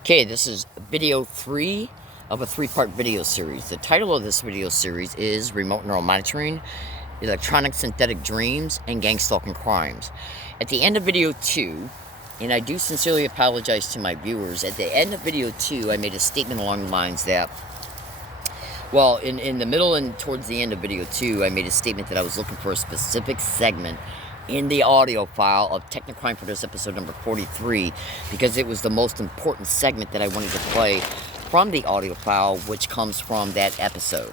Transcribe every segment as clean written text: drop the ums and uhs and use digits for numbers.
Okay, this is video 3 of a 3-part video series. The title of this video series is Remote Neural Monitoring, Electronic Synthetic Dreams, and Gang Stalking Crimes. At the end of video 2, and I do sincerely apologize to my viewers, at the end of video 2 I made a statement along the lines that, well, in the middle and towards the end of video 2, I made a statement that I was looking for a specific segment in the audio file of Technocrime for this episode number 43, because it was the most important segment that I wanted to play from the audio file, which comes from that episode.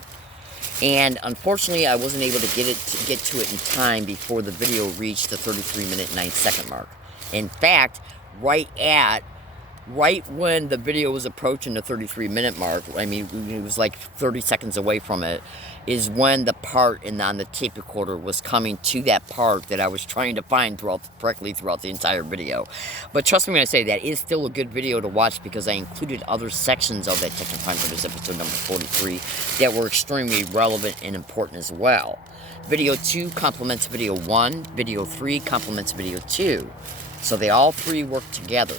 And unfortunately, I wasn't able to get to it in time before the video reached the 33-minute 9-second mark. In fact, right when the video was approaching the 33-minute mark, I mean, it was like 30 seconds away from it, is when the part on the tape recorder was coming to that part that I was trying to find correctly throughout the entire video. But trust me when I say that is still a good video to watch, because I included other sections of that Technocrime for this episode number 43 that were extremely relevant and important as well. Video 2 complements video 1, video 3 complements video 2. So they all three work together.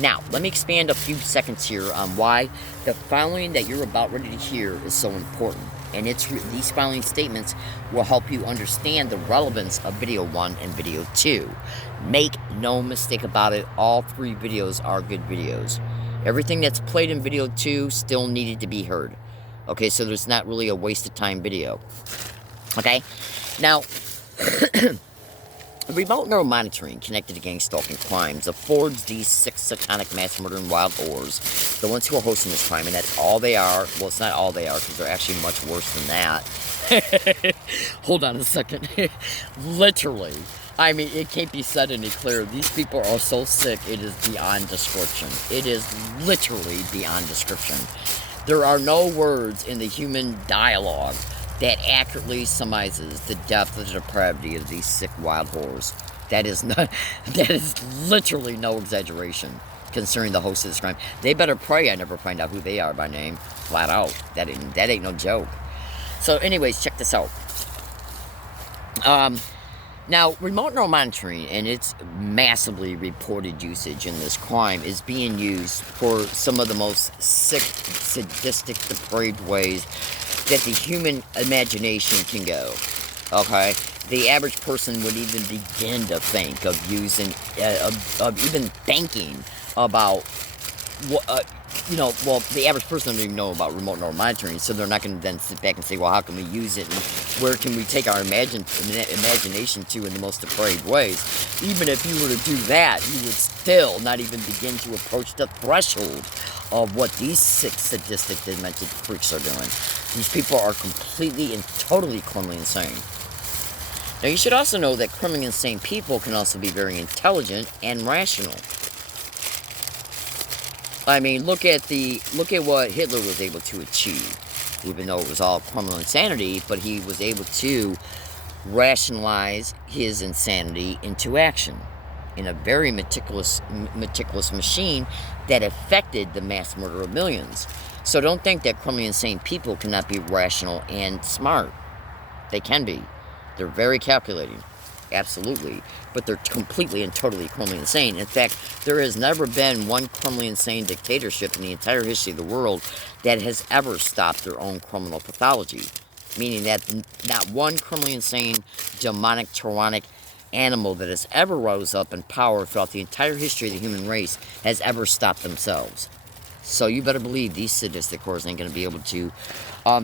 Now, let me expand a few seconds here on why the following that you're about ready to hear is so important. And these following statements will help you understand the relevance of video 1 and video 2. Make no mistake about it, all three videos are good videos. Everything that's played in video 2 still needed to be heard. Okay, so there's not really a waste of time video. Okay, now, remote neural monitoring connected to gang stalking crimes affords these 6 satanic mass murdering wild whores, the ones who are hosting this crime, and that's all they are. Well, it's not all they are, because they're actually much worse than that. Hold on a second. Literally. I mean, it can't be said any clearer. These people are so sick, it is beyond description. It is literally beyond description. There are no words in the human dialogue that accurately summarizes the depth of the depravity of these sick wild whores. That is literally no exaggeration concerning the host of this crime. They better pray I never find out who they are by name, flat out. That ain't no joke. So anyways, check this out. Now, remote neural monitoring and its massively reported usage in this crime is being used for some of the most sick, sadistic, depraved ways that the human imagination can go. Okay? The average person would even begin to think of using, of even thinking about what, well, the average person doesn't even know about remote neural monitoring, so they're not going to then sit back and say, well, how can we use it, and where can we take our imagination to in the most depraved ways? Even if you were to do that, you would still not even begin to approach the threshold of what these sick, sadistic, demented freaks are doing. These people are completely and totally criminally insane. Now, you should also know that criminally insane people can also be very intelligent and rational. I mean, look at what Hitler was able to achieve. Even though it was all criminal insanity, but he was able to rationalize his insanity into action in a very meticulous machine that affected the mass murder of millions. So don't think that criminally insane people cannot be rational and smart. They can be. They're very calculating. Absolutely. But they're completely and totally criminally insane. In fact, there has never been one criminally insane dictatorship in the entire history of the world that has ever stopped their own criminal pathology. Meaning that not one criminally insane, demonic, tyrannic animal that has ever rose up in power throughout the entire history of the human race has ever stopped themselves. So you better believe these sadistic whores ain't going to be able to.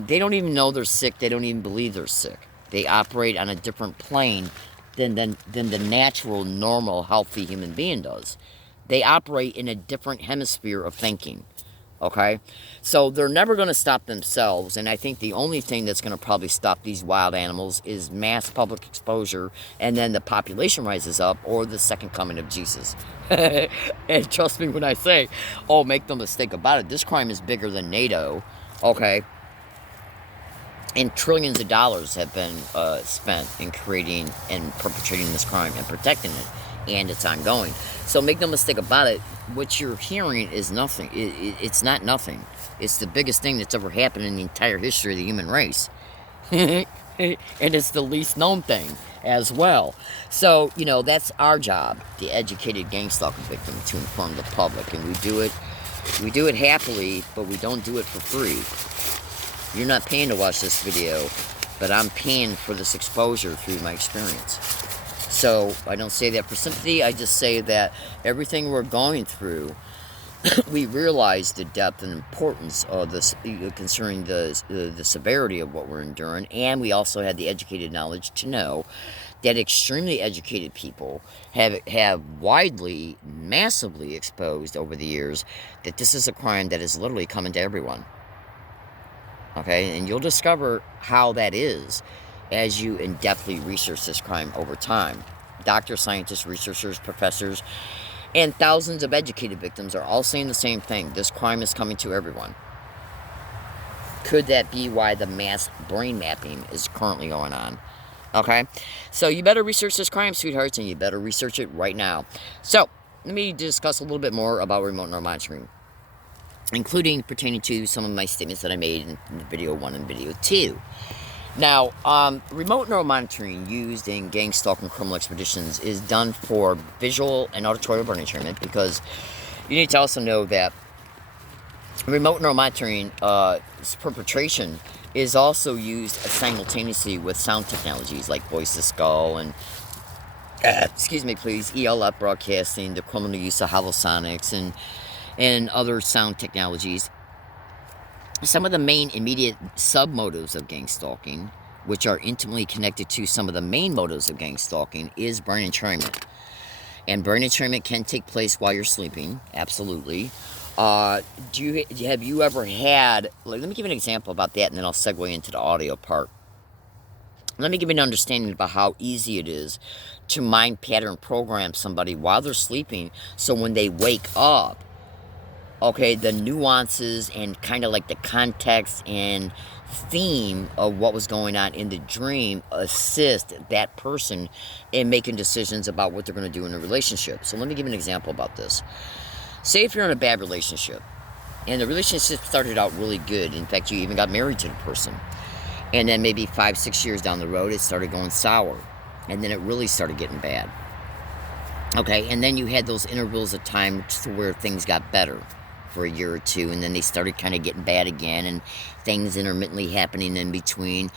They don't even know they're sick. They don't even believe they're sick. They operate on a different plane than the natural, normal, healthy human being does. They operate in a different hemisphere of thinking. Okay? So they're never going to stop themselves, and I think the only thing that's going to probably stop these wild animals is mass public exposure, and then the population rises up, or the second coming of Jesus. And trust me when I say, oh, make no mistake about it, this crime is bigger than NATO. Okay? And trillions of dollars have been spent in creating and perpetrating this crime and protecting it, and it's ongoing. So make no mistake about it, what you're hearing is nothing. It's not nothing. It's the biggest thing that's ever happened in the entire history of the human race. And it's the least known thing as well. So, that's our job, the educated gang stalking victim, to inform the public. And we do it We do it happily, but we don't do it for free. You're not paying to watch this video, but I'm paying for this exposure through my experience. So I don't say that for sympathy. I just say that everything we're going through, we realize the depth and importance of this concerning the severity of what we're enduring, and we also had the educated knowledge to know that extremely educated people have widely, massively exposed over the years that this is a crime that is literally coming to everyone. Okay, and you'll discover how that is as you in-depthly research this crime over time. Doctors, scientists, researchers, professors, and thousands of educated victims are all saying the same thing. This crime is coming to everyone. Could that be why the mass brain mapping is currently going on? Okay, so you better research this crime, sweethearts, and you better research it right now. So, let me discuss a little bit more about remote neuromonitoring, including pertaining to some of my statements that I made in video 1 and video 2. Now, remote neuromonitoring used in gang stalking criminal expeditions is done for visual and auditory brain entrainment, because you need to also know that remote neuromonitoring perpetration is also used simultaneously with sound technologies like voice to skull and ELF broadcasting, the criminal use of holosonics and other sound technologies. Some of the main immediate sub-motives of gang stalking, which are intimately connected to some of the main motives of gang stalking, is brain entrainment. And brain entrainment can take place while you're sleeping, absolutely. Have you ever had, let me give you an example about that, and then I'll segue into the audio part. Let me give you an understanding about how easy it is to mind pattern program somebody while they're sleeping, so when they wake up, okay, the nuances and kind of like the context and theme of what was going on in the dream assist that person in making decisions about what they're going to do in a relationship. So let me give you an example about this. Say if you're in a bad relationship, and the relationship started out really good. In fact, you even got married to the person. And then maybe 5-6 years down the road, it started going sour. And then it really started getting bad. Okay, and then you had those intervals of time to where things got better for a year or two, and then they started kind of getting bad again, and things intermittently happening in between.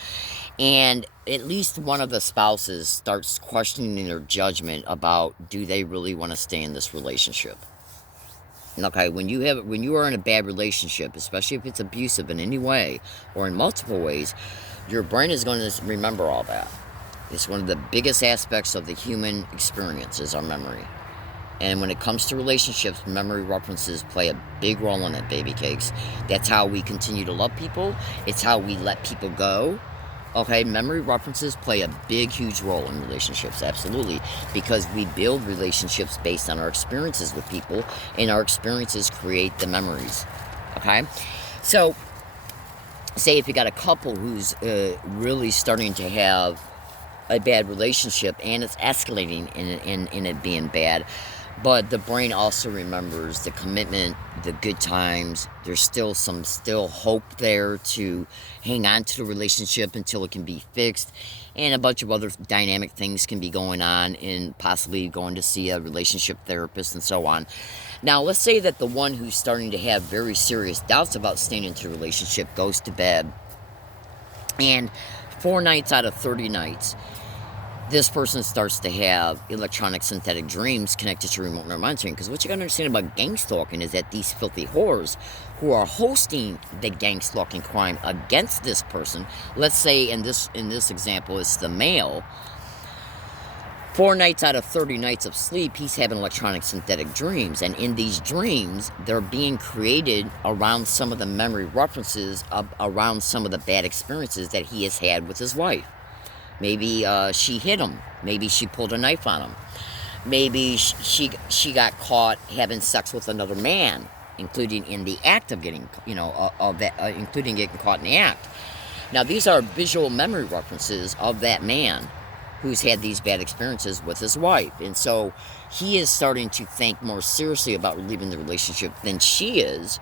And at least one of the spouses starts questioning their judgment about, do they really want to stay in this relationship? Okay, when you are in a bad relationship, especially if it's abusive in any way or in multiple ways, your brain is going to remember all that. It's one of the biggest aspects of the human experience is our memory. And when it comes to relationships, memory references play a big role in it, baby cakes. That's how we continue to love people. It's how we let people go. Okay, memory references play a big, huge role in relationships, absolutely, because we build relationships based on our experiences with people, and our experiences create the memories. Okay, so say if you got a couple who's really starting to have a bad relationship and it's escalating in it being bad, but the brain also remembers the commitment, the good times. There's still hope there to hang on to the relationship until it can be fixed. And a bunch of other dynamic things can be going on, and possibly going to see a relationship therapist and so on. Now, let's say that the one who's starting to have very serious doubts about staying into a relationship goes to bed, and 4 nights out of 30 nights, this person starts to have electronic synthetic dreams connected to remote neuromonitoring. Because what you gotta understand about gang stalking is that these filthy whores who are hosting the gang stalking crime against this person, let's say in this example it's the male, 4 nights out of 30 nights of sleep, he's having electronic synthetic dreams. And in these dreams, they're being created around some of the memory references around some of the bad experiences that he has had with his wife. Maybe she hit him. Maybe she pulled a knife on him. Maybe she got caught having sex with another man, including in the act of getting, including getting caught in the act. Now, these are visual memory references of that man who's had these bad experiences with his wife. And so he is starting to think more seriously about leaving the relationship than she is.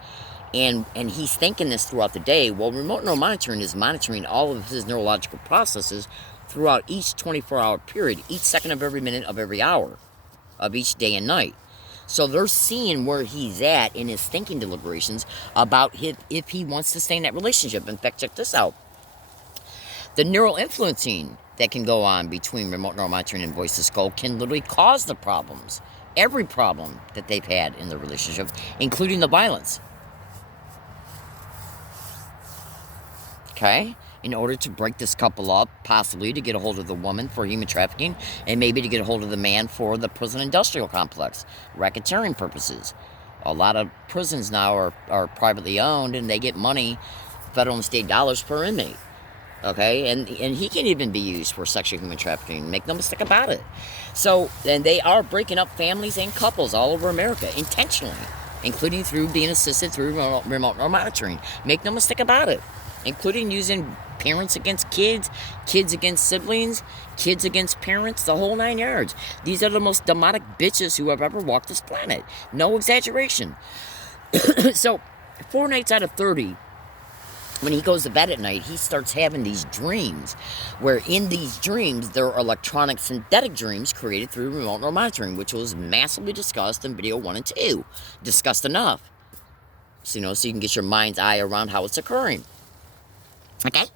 And he's thinking this throughout the day. Well, remote neuromonitoring is monitoring all of his neurological processes throughout each 24-hour period, each second of every minute of every hour of each day and night. So they're seeing where he's at in his thinking deliberations about if he wants to stay in that relationship. In fact, check this out. The neural influencing that can go on between remote neural monitoring and voice to skull can literally cause the problems. Every problem that they've had in the relationship, including the violence. Okay? In order to break this couple up, possibly to get a hold of the woman for human trafficking, and maybe to get a hold of the man for the prison industrial complex, racketeering purposes. A lot of prisons now are privately owned, and they get money, federal and state dollars per inmate. Okay, and he can even be used for sexual human trafficking. Make no mistake about it. So, and they are breaking up families and couples all over America intentionally, including through being assisted through remote neural monitoring. Make no mistake about it, including using parents against kids, kids against siblings, kids against parents, the whole 9 yards. These are the most demonic bitches who have ever walked this planet. No exaggeration. So, 4 nights out of 30. When he goes to bed at night, he starts having these dreams, where in these dreams, there are electronic synthetic dreams created through remote neural monitoring, which was massively discussed in video 1 and 2. Discussed enough. So, so you can get your mind's eye around how it's occurring. Okay?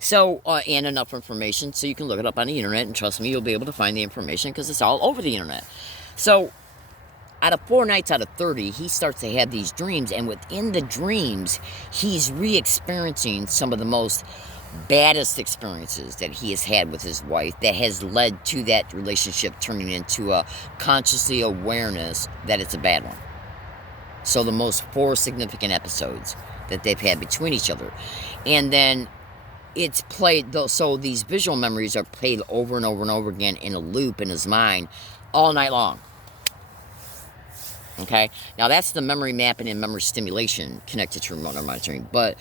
So, and enough information so you can look it up on the internet, and trust me, you'll be able to find the information because it's all over the internet. So, out of 4 nights out of 30, he starts to have these dreams, and within the dreams, he's re-experiencing some of the most baddest experiences that he has had with his wife that has led to that relationship turning into a consciously awareness that it's a bad one. So the most 4 significant episodes that they've had between each other. And then it's played, so these visual memories are played over and over and over again in a loop in his mind all night long. Okay, now that's the memory mapping and memory stimulation connected to remote neural monitoring, but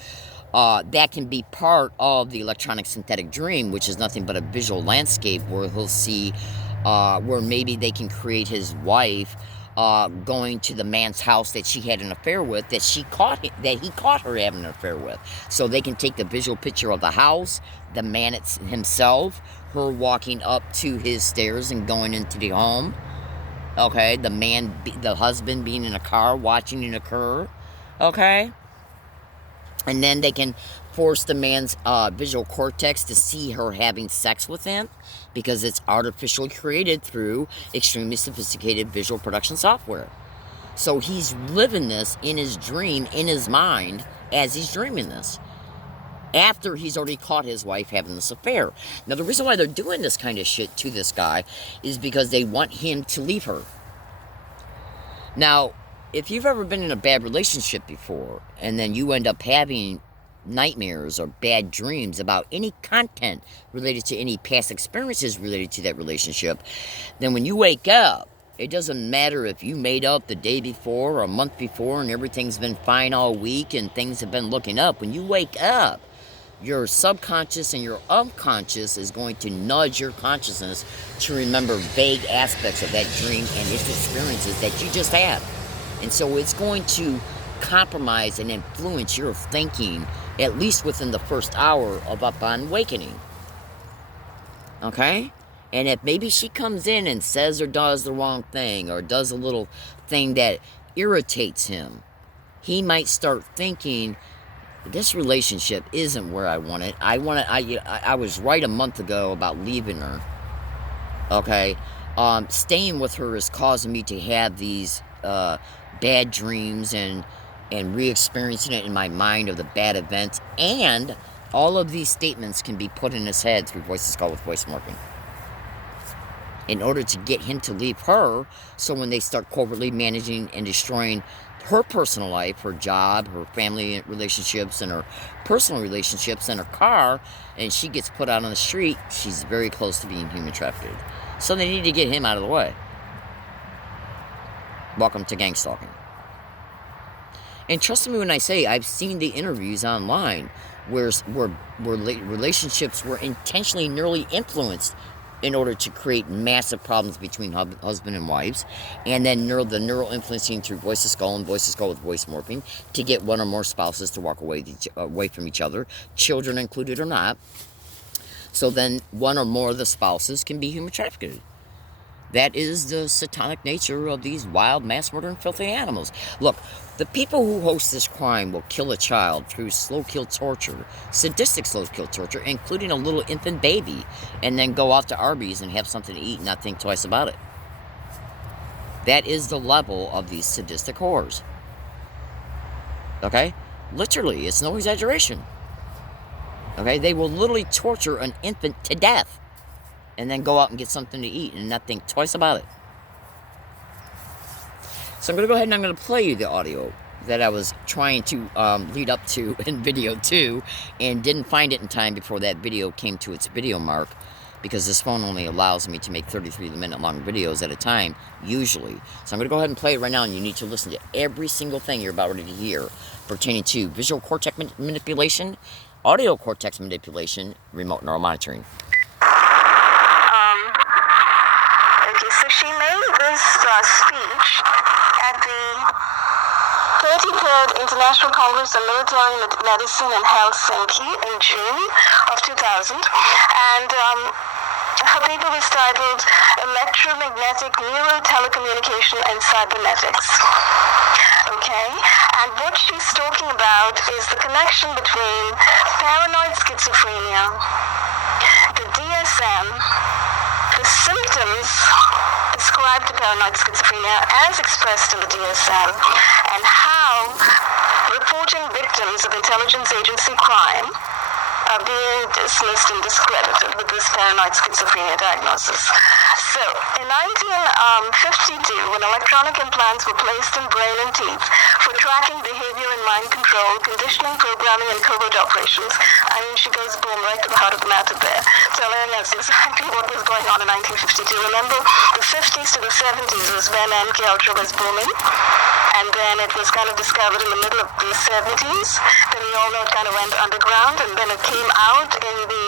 that can be part of the electronic synthetic dream, which is nothing but a visual landscape where he'll see, where maybe they can create his wife going to the man's house that she had an affair with, that he caught her having an affair with. So they can take the visual picture of the house, the man himself, her walking up to his stairs and going into the home. Okay, the husband being in a car watching it occur. Okay, and then they can force the man's visual cortex to see her having sex with him, because it's artificially created through extremely sophisticated visual production software. So he's living this in his dream, in his mind, as he's dreaming this, after he's already caught his wife having this affair. Now, the reason why they're doing this kind of shit to this guy is because they want him to leave her. Now, if you've ever been in a bad relationship before, and then you end up having nightmares or bad dreams about any content related to any past experiences related to that relationship, then when you wake up, it doesn't matter if you made up the day before or a month before and everything's been fine all week and things have been looking up. When you wake up, your subconscious and your unconscious is going to nudge your consciousness to remember vague aspects of that dream and its experiences that you just had. And so it's going to compromise and influence your thinking, at least within the first hour of upon awakening. Okay? And if maybe she comes in and says or does the wrong thing, or does a little thing that irritates him, he might start thinking, this relationship isn't where I want it. I was right a month ago about leaving her. Okay? Staying with her is causing me to have these bad dreams and re-experiencing it in my mind of the bad events. And all of these statements can be put in his head through Voice to Skull with voice marking, in order to get him to leave her. So when they start covertly managing and destroying her personal life, her job, her family relationships, and her personal relationships, and her car, and she gets put out on the street, she's very close to being human trafficked. So they need to get him out of the way. Welcome to gang stalking. And trust me when I say I've seen the interviews online where relationships were intentionally nearly influenced in order to create massive problems between husband and wives, and then the neural influencing through Voice to Skull and Voice to Skull with voice morphing to get one or more spouses to walk away from each other, children included or not. So then one or more of the spouses can be human trafficked. That is the satanic nature of these wild, mass murdering, filthy animals. Look, the people who host this crime will kill a child through slow kill torture, sadistic slow kill torture, including a little infant baby, and then go off to Arby's and have something to eat and not think twice about it. That is the level of these sadistic horrors. Okay? Literally, it's no exaggeration. Okay? They will literally torture an infant to death and then go out and get something to eat and not think twice about it. So I'm going to go ahead and I'm going to play you the audio that I was trying to lead up to in video 2 and didn't find it in time before that video came to its video mark, because this phone only allows me to make 33-minute long videos at a time, usually. So I'm going to go ahead and play it right now, and you need to listen to every single thing you're about ready to hear pertaining to visual cortex manipulation, audio cortex manipulation, remote neural monitoring. So she made this speech at the 33rd International Congress on Military Medicine in Helsinki in June of 2000, and her paper was titled Electromagnetic Neural Telecommunication and Cybernetics. Okay, and what she's talking about is the connection between paranoid schizophrenia, the DSM, the symptoms ascribed to paranoid schizophrenia as expressed in the DSM, and how reporting victims of intelligence agency crime are being dismissed and discredited with this paranoid schizophrenia diagnosis. So, in 1952, when electronic implants were placed in brain and teeth for tracking behavior and mind control, conditioning, programming, and covert operations, I mean, she goes boom right to the heart of the matter there, telling us exactly what was going on in 1952. Remember, the 50s to the 70s was when MK Ultra was booming, and then it was kind of discovered in the middle of the 70s. Then we all know it kind of went underground, and then it came out in the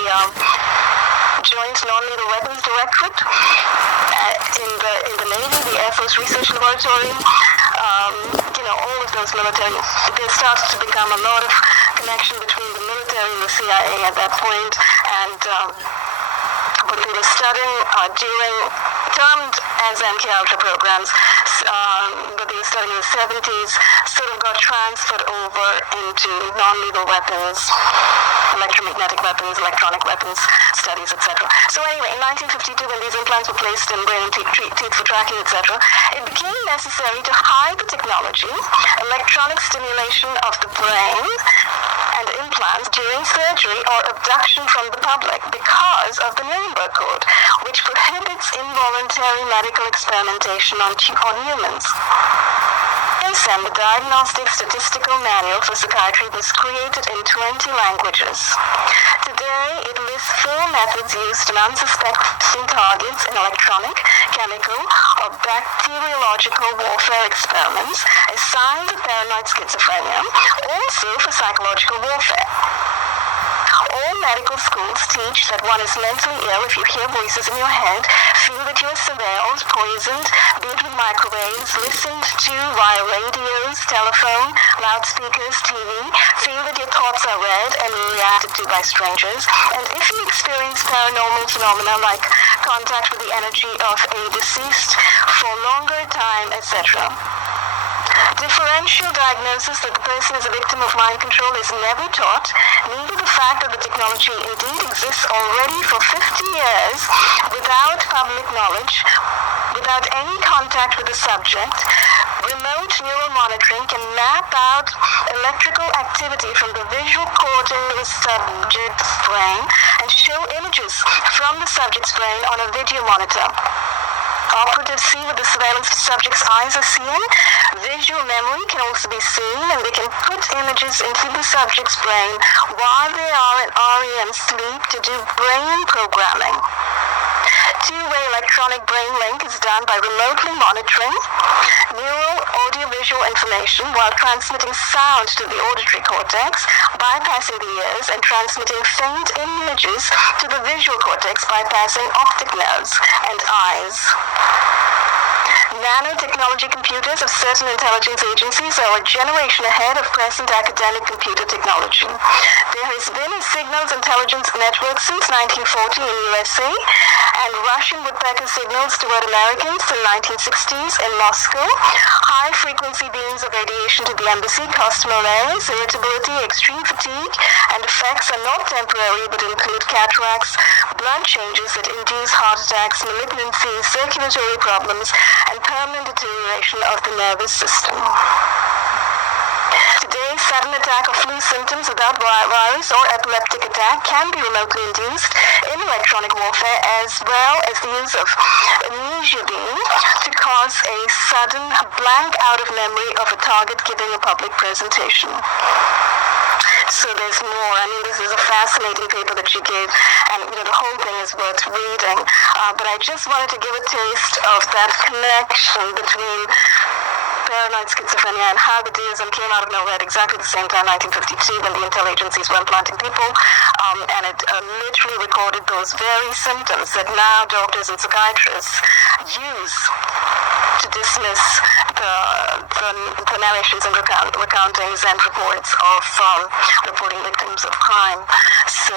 Joint Non-Lethal Weapons Directorate, in the Navy, the Air Force Research Laboratory, all of those military. There started to become a lot of connection between the military and the CIA at that point, and what they were studying termed as MK Ultra programs, that they were studying in the 70s, sort of got transferred over into non-lethal weapons, electromagnetic weapons, electronic weapons studies, etc. So anyway, in 1952, when these implants were placed in brain and teeth for tracking, etc., it became necessary to hide the technology, electronic stimulation of the brain, and implants during surgery or abduction from the public because of the Nuremberg Code, which prohibits involuntary medical experimentation on humans. DSM, the Diagnostic Statistical Manual for Psychiatry, was created in 20 languages. Today, it lists 4 methods used in unsuspecting targets in electronic, chemical, or bacteriological warfare experiments as signs of paranoid schizophrenia, also for psychological warfare. All medical schools teach that one is mentally ill if you hear voices in your head, feel that you are surveilled, poisoned, be it with microwaves, listened to via radios, telephone, loudspeakers, TV, feel that your thoughts are read and reacted to by strangers, and if you experience paranormal phenomena like contact with the energy of a deceased for longer time, etc. Differential diagnosis that the person is a victim of mind control is never taught. Neither the fact that the technology indeed exists already for 50 years without public knowledge, without any contact with the subject. Remote neural monitoring can map out electrical activity from the visual cortex of the subject's brain and show images from the subject's brain on a video monitor. Operatives see what the surveillance subject's eyes are seeing. Visual memory can also be seen, and they can put images into the subject's brain while they are in REM sleep to do brain programming. Two-way electronic brain link is done by remotely monitoring neural audiovisual information while transmitting sound to the auditory cortex, bypassing the ears, and transmitting faint images to the visual cortex, bypassing optic nerves and eyes. nanotechnology computers of certain intelligence agencies are a generation ahead of present academic computer technology. There has been a signals intelligence network since 1940 in USA, and Russian woodpecker signals toward Americans in 1960s in Moscow. High-frequency beams of radiation to the embassy cause malaise, irritability, extreme fatigue, and effects are not temporary but include cataracts, blood changes that induce heart attacks, malignancies, circulatory problems, and permanent deterioration of the nervous system. Today, sudden attack or flu symptoms without virus or epileptic attack can be remotely induced in electronic warfare, as well as the use of amnesia beam to cause a sudden blank out of memory of a target giving a public presentation. So there's more. I mean, this is a fascinating paper that she gave, and the whole thing is worth reading. But I just wanted to give a taste of that connection between paranoid schizophrenia and how the DSM came out of nowhere at exactly the same time, 1952, when the intel agencies were implanting people, and it literally recorded those very symptoms that now doctors and psychiatrists use to dismiss the narrations and recountings and reports of reporting victims of crime. So,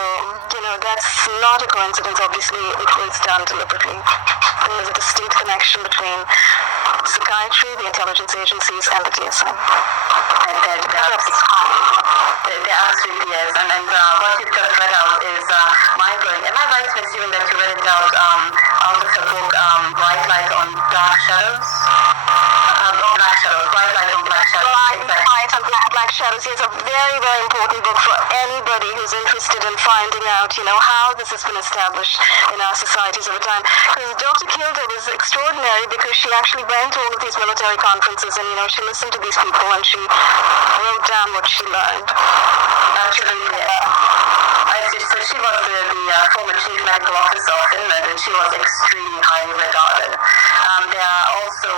that's not a coincidence. Obviously, it was done deliberately. There's a distinct connection between psychiatry, the intelligence agencies, and the DSM. There absolutely is. And what you've just read out is mind-blowing. Am I right in assuming that you read it out of the book Bright Light on Dark Shadows? Black Shadows. Bright Light on Black Shadows. Light on Black Shadows is a very, very important book for anybody who's interested in finding out, how this has been established in our societies over time. Because Dr. Kilder was extraordinary because she actually went to all of these military conferences and, she listened to these people and she wrote down what she learned. Absolutely. So she was the former chief medical officer of Finland, and she was extremely highly regarded. There are also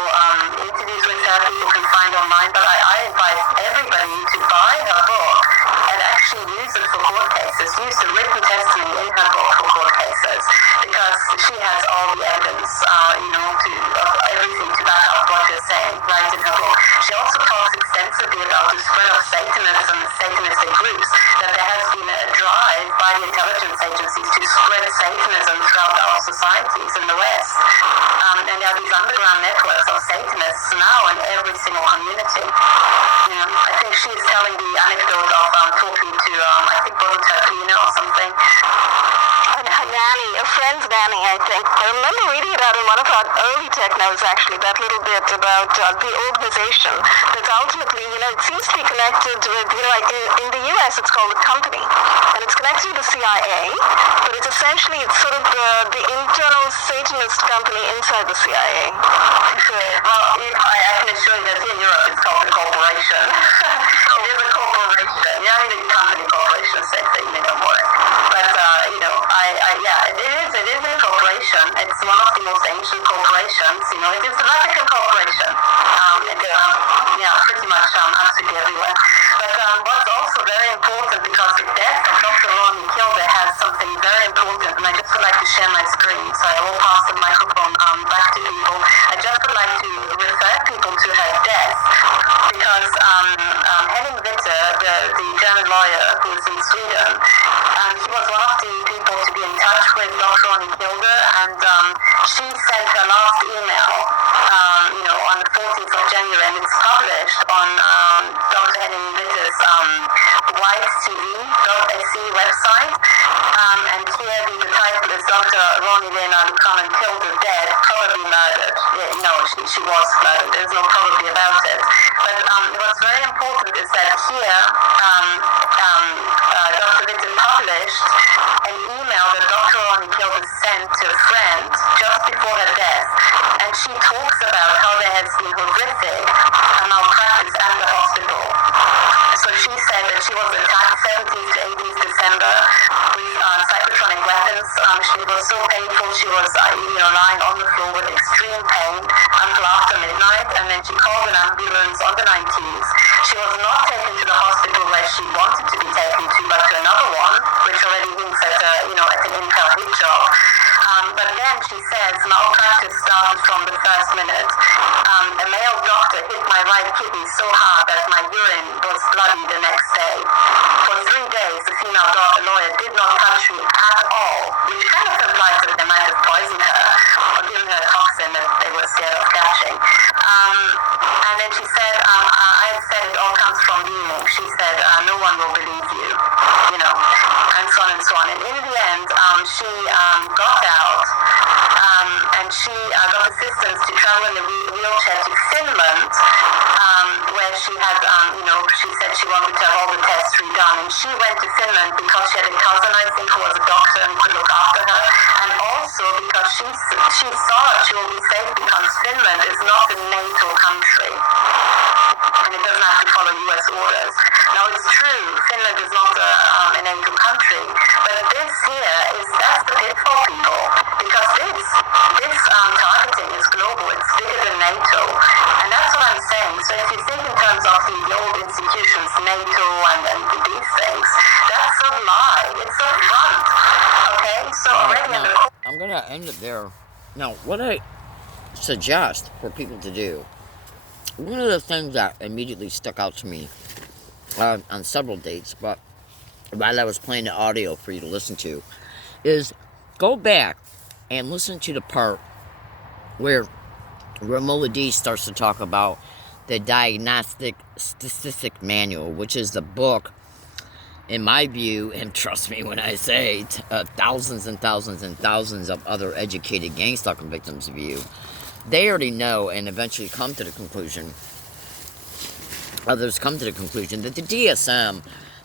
interviews with her people can find online, but I advise everybody to buy her book and actually use it for court cases. Use the written testimony in her book for court cases, because she has all the evidence, of everything to back up what you're saying right in her book. She also talks extensively about the spread of Satanism and Satanistic groups, that there has been a drive by the intelligence agencies to spread Satanism throughout our societies in the West. And there are these underground networks of Satanists now in every single community. I think she's telling the anecdote of talking to, I think, was it Tina or something? Her nanny, a friend's nanny, I think. I remember reading it out in one of our early technos, actually, that little bit about the organization that's ultimately, it seems to be connected with, in the US it's called a company, and it's connected to the CIA, but it's essentially, it's sort of the internal Satanist company inside the CIA. Well, I can assure you that in Europe it's called a corporation. It is a corporation. The company corporation says that, don't worry. But, it is a corporation. It's one of the most ancient corporations. It is the Vatican Corporation. Pretty much absolutely everywhere. But what's also very important, because the death of Dr. Ronnie Kilder has something very important, and I just would like to share my screen, so I will pass the microphone back to people. I just would like to refer people to her death, because Henning Witte, the German lawyer who is in Sweden, he was one of the people to be in touch with Dr. Ronnie Kilder, and she sent her last email, on the 14th of January, and it's published on Dr. Henning Witte's whitetv.se website, and here the title is Dr. Ronnie Lena Lukanen Kilder dead, probably murdered. No, she was murdered. There's no probably about it. But what's very important is that here Dr. Witte published an email that Dr. Ronnie Kilder sent to a friend just before her death, and she talks about how there has been horrific malpractice at the hospital. So she said that she was attacked 17th to 18th December with psychotronic weapons. She was so painful. She was lying on the floor with extreme pain until after midnight, and then she called an ambulance on the 19th. She was not taken to the hospital where she wanted to be taken to, but to another one, which already hints at an intel hit job. But then she says malpractice started from the first minute. hit my right kidney so hard that my urine was bloody the next day. For 3 days, the female lawyer did not touch me at all, which kind of implies that they might have poisoned her or given her a toxin that they were scared of catching. And then she said, I had said it all comes from beaming. She said, no one will believe you, and so on and so on. And in the end, she got out, and she got assistance to travel in a wheelchair to Finland, where she had, she said she wanted to have all the tests redone. And she went to Finland because she had a cousin, I think, who was a doctor and could look after her. And also because she thought she would be safe because Finland is not a NATO country. And it doesn't have to follow US orders. Now it's true, Finland is not a NATO country, but this here that's the pitfall, people, because this targeting is global, it's bigger than NATO, and that's what I'm saying. So if you think in terms of the old institutions, NATO and these things, that's a lie, it's a front, okay? So already now, in the I'm going to end it there. Now, what I suggest for people to do, one of the things that immediately stuck out to me on several dates, but while I was playing the audio for you to listen to, is go back and listen to the part where Romola D starts to talk about the Diagnostic Statistic Manual, which is the book, in my view, and trust me when I say thousands and thousands and thousands of other educated gang stalking victims view. They already know and eventually come to the conclusion, others come to the conclusion, that the DSM,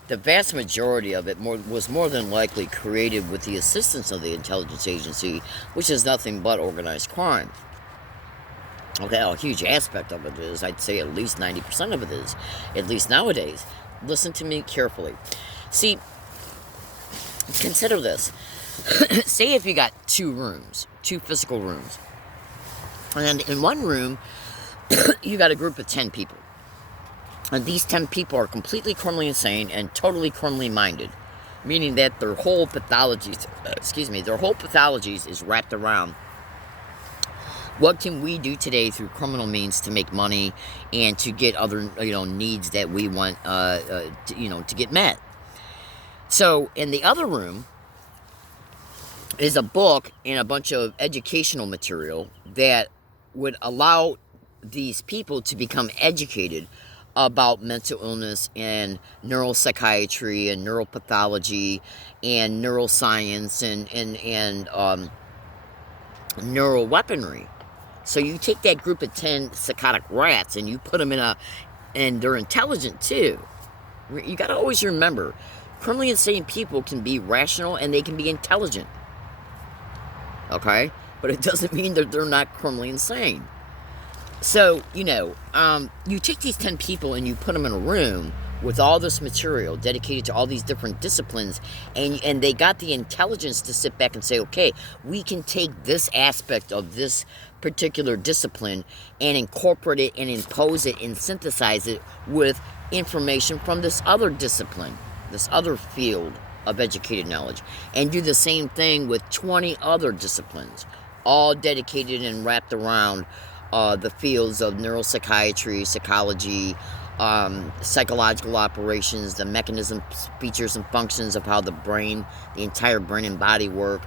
the vast majority of it was more than likely created with the assistance of the intelligence agency, which is nothing but organized crime. Okay, a huge aspect of it is, I'd say at least 90% of it is, at least nowadays. Listen to me carefully. See, consider this. Say if you got two physical rooms. And in one room, you got a group of 10 people. And these 10 people are completely criminally insane and totally criminally minded. Meaning that their whole pathologies, is wrapped around what can we do today through criminal means to make money and to get other, needs that we want, to get met. So in the other room is a book and a bunch of educational material that would allow these people to become educated about mental illness and neuropsychiatry and neuropathology and neuroscience and neuroweaponry. So you take that group of 10 psychotic rats and you put them and they're intelligent too. You got to always remember, criminally insane people can be rational and they can be intelligent. Okay? But it doesn't mean that they're not criminally insane. So, you take these 10 people and you put them in a room with all this material dedicated to all these different disciplines, and they got the intelligence to sit back and say, okay, we can take this aspect of this particular discipline and incorporate it and impose it and synthesize it with information from this other discipline, this other field of educated knowledge, and do the same thing with 20 other disciplines, all dedicated and wrapped around the fields of neuropsychiatry, psychology, psychological operations, the mechanisms, features, and functions of how the entire brain and body work,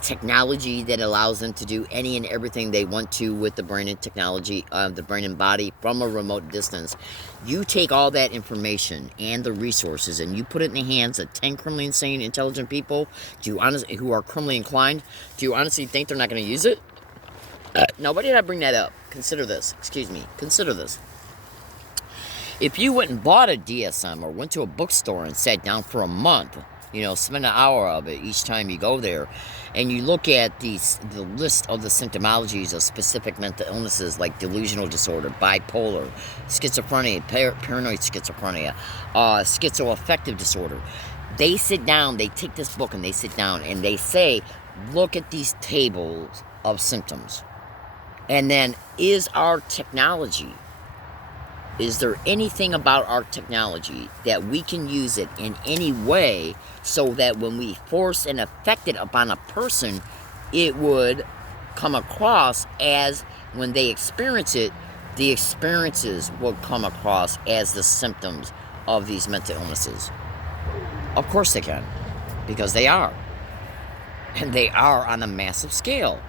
technology that allows them to do any and everything they want to with the brain and technology, the brain and body from a remote distance. You take all that information and the resources and you put it in the hands of 10 criminally insane, intelligent people who are criminally inclined. Do you honestly think they're not going to use it? Now, why did I bring that up? Consider this. Consider this. If you went and bought a DSM or went to a bookstore and sat down for a month, spend an hour of it each time you go there, and you look at the list of the symptomologies of specific mental illnesses like delusional disorder, bipolar, schizophrenia, paranoid schizophrenia, schizoaffective disorder, they sit down, they take this book and they sit down and they say, look at these tables of symptoms. And then, is there anything about our technology that we can use it in any way so that when we force and affect it upon a person, it would come across as, when they experience it, the experiences will come across as the symptoms of these mental illnesses. Of course they can, because they are. And they are on a massive scale.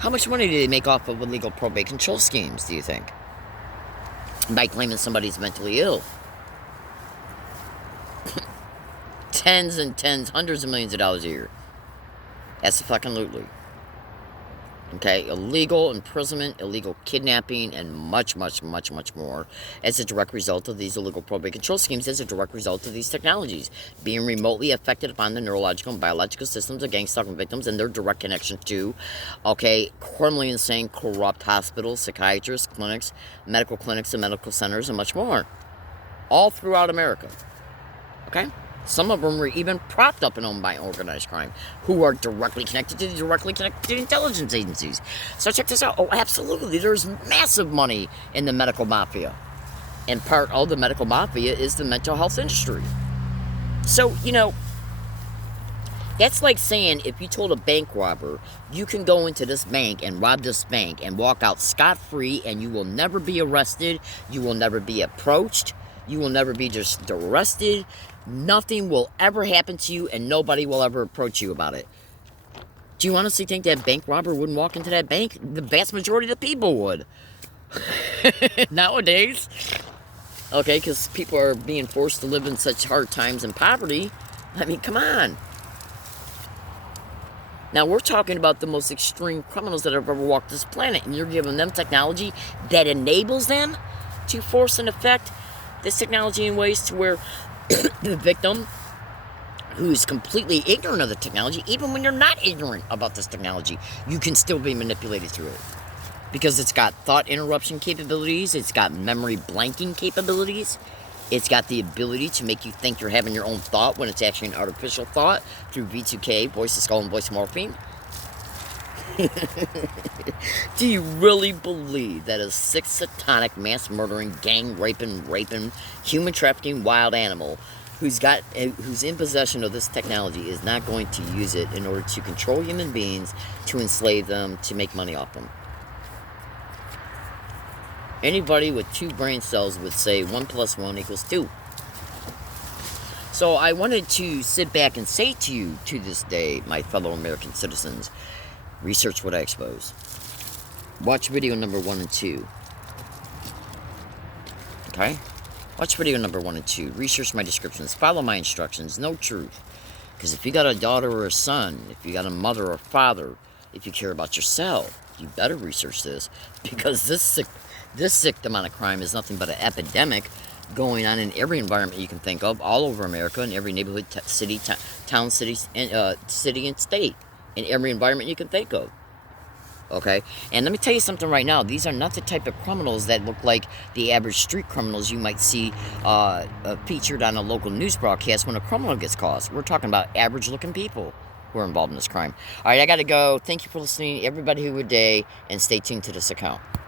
How much money do they make off of illegal probate control schemes, do you think? By claiming somebody's mentally ill. Tens and tens, hundreds of millions of dollars a year. That's fucking lootly. Okay, illegal imprisonment, illegal kidnapping, and much, much, much, much more as a direct result of these illegal probate control schemes, as a direct result of these technologies being remotely affected upon the neurological and biological systems of gang stalking victims and their direct connection to, okay, criminally insane, corrupt hospitals, psychiatrists, clinics, and medical centers, and much more. All throughout America. Okay? Some of them were even propped up and owned by organized crime, who are directly connected to intelligence agencies. So check this out. Oh, absolutely. There's massive money in the medical mafia. And part of the medical mafia is the mental health industry. So, that's like saying if you told a bank robber, you can go into this bank and rob this bank and walk out scot-free and you will never be arrested, you will never be approached, you will never be just arrested, nothing will ever happen to you and nobody will ever approach you about it. Do you honestly think that bank robber wouldn't walk into that bank? The vast majority of the people would. Nowadays. Okay, because people are being forced to live in such hard times and poverty. I mean, come on. Now, we're talking about the most extreme criminals that have ever walked this planet, and you're giving them technology that enables them to force and affect this technology in ways to where the victim, who's completely ignorant of the technology, even when you're not ignorant about this technology, you can still be manipulated through it. Because it's got thought interruption capabilities, it's got memory blanking capabilities, it's got the ability to make you think you're having your own thought when it's actually an artificial thought through V2K, voice to skull, and voice morphine. Do you really believe that a sick, satanic, mass-murdering, gang-raping, human trafficking wild animal who's in possession of this technology is not going to use it in order to control human beings, to enslave them, to make money off them? Anybody with 2 brain cells would say 1 + 1 = 2. So I wanted to sit back and say to you, to this day, my fellow American citizens, research what I expose. Watch video number 1 and 2. Okay? Watch video number 1 and 2. Research my descriptions. Follow my instructions. Know truth. Because if you got a daughter or a son, if you got a mother or father, if you care about yourself, you better research this. Because this sick demonic crime is nothing but an epidemic going on in every environment you can think of, all over America, in every neighborhood, city, town, city, and state, in every environment you can think of. Okay? And let me tell you something right now. These are not the type of criminals that look like the average street criminals you might see featured on a local news broadcast when a criminal gets caught. We're talking about average-looking people who are involved in this crime. All right, I got to go. Thank you for listening. Everybody have a good day, and stay tuned to this account.